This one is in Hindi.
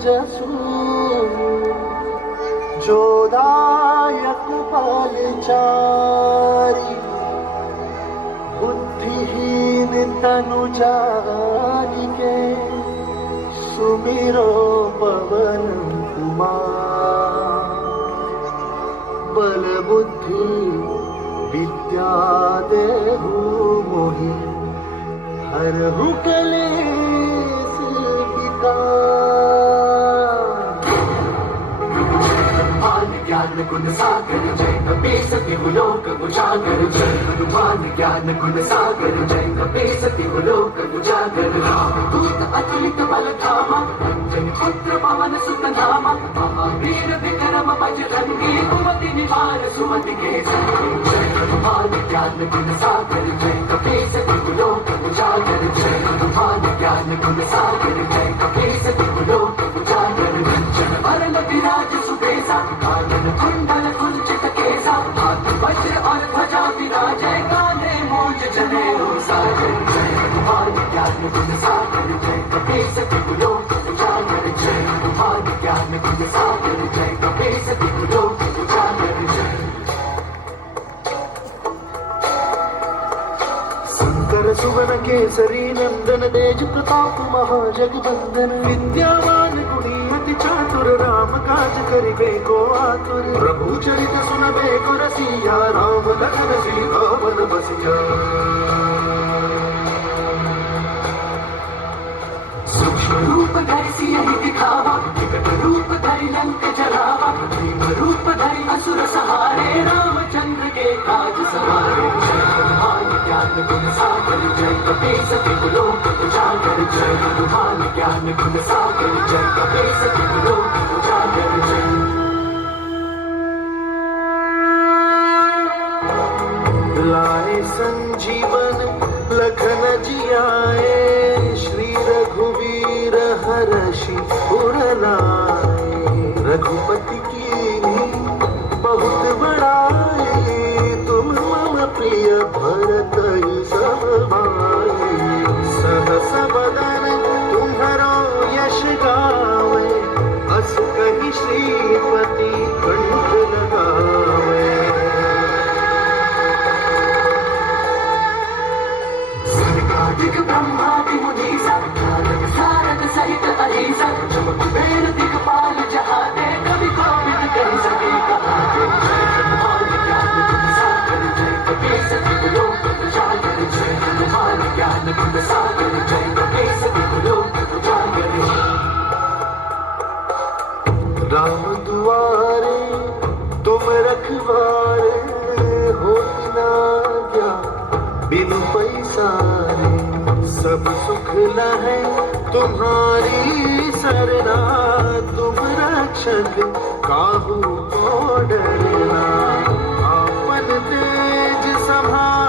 जसू जोदायक बलचारी बुद्धिहीन तनु जानिके सुमिरो पवन कुमार बल बुद्धि विद्या देहु मोहि हरहु कलेस विकार। ज्ञान गुण सागर जय कपीस तिहुलोक उजागर जय हनुमान ज्ञान गुण सागर जय कपीस तिहुलोक उजागर राम दूत अतुलित बल धामा अंजन पुत्र पवन सुत नामा महावीर विक्रम बजरंगी कुमति निवार सुमति के संगी जय हनुमान ज्ञान गुण सागर जय कपीस तिहुलोक उजागर जय हनुमान ज्ञान गुण सागर जय कपीस तिहुलोक उजागर जन वरण विराज सुबेसा कुंडल कुंचित केसा हाथ वज्र और ध्वजा विराजय कांधे मूंज जनेऊ साजय जय हनुमान ज्ञान गुण सागर जय कपीस तिहुलोक उजागर जय हनुमान ज्ञान गुण सागर जय कपीस तिहुलोक उजागर जय। शंकर सुवन केसरी नंदन तेज प्रताप महाजगबंदन विद्यावान गुणी अति चातुर राम काज करिबे को आतुर प्रभु चरित सुनबे को रसिया राम लखन सीता मन बसिया। सूक्ष्म रूप धरि सियहि दिखावा विकट रूप धरि लंक जलावा भीम रूप धरि असुर सहारे रामचंद्र के काज सवारे जय हनुमान ज्ञान गुण सागर जय कपीस तिहुलोक उजागर जय हनुमान ज्ञान गुण सागर जय कपीस तिहुलोक उजागर जय। लाए संजीवन लखन जियाए श्री रघुवीर हर्षि उर लाए रघुपति की बहुत बड़ाई तुम मम प्रिय भरत सब भाई सहस बदन तुम्हरो यश गावे अस कहि श्रीपति कंठ लगावे। दिग ब्रह्मादि मुनीसा नारद सारद सहित अहिसा चमक बेर दिगपाल जहाने कवि कोविद कहि सके कहाते जय हनुमान ज्ञान गुण सागर जय कपीस तिहुलोक उजागर जय हनुमान ज्ञान गुण सागर जय कपीस तिहुलोक उजागर। राम दुआरे तुम रखवारे होती ना क्या बिनु पैसारे सब सुख लहे तुम्हारी सरना तुम रक्षक काहू को डरना आपन तेज संभाल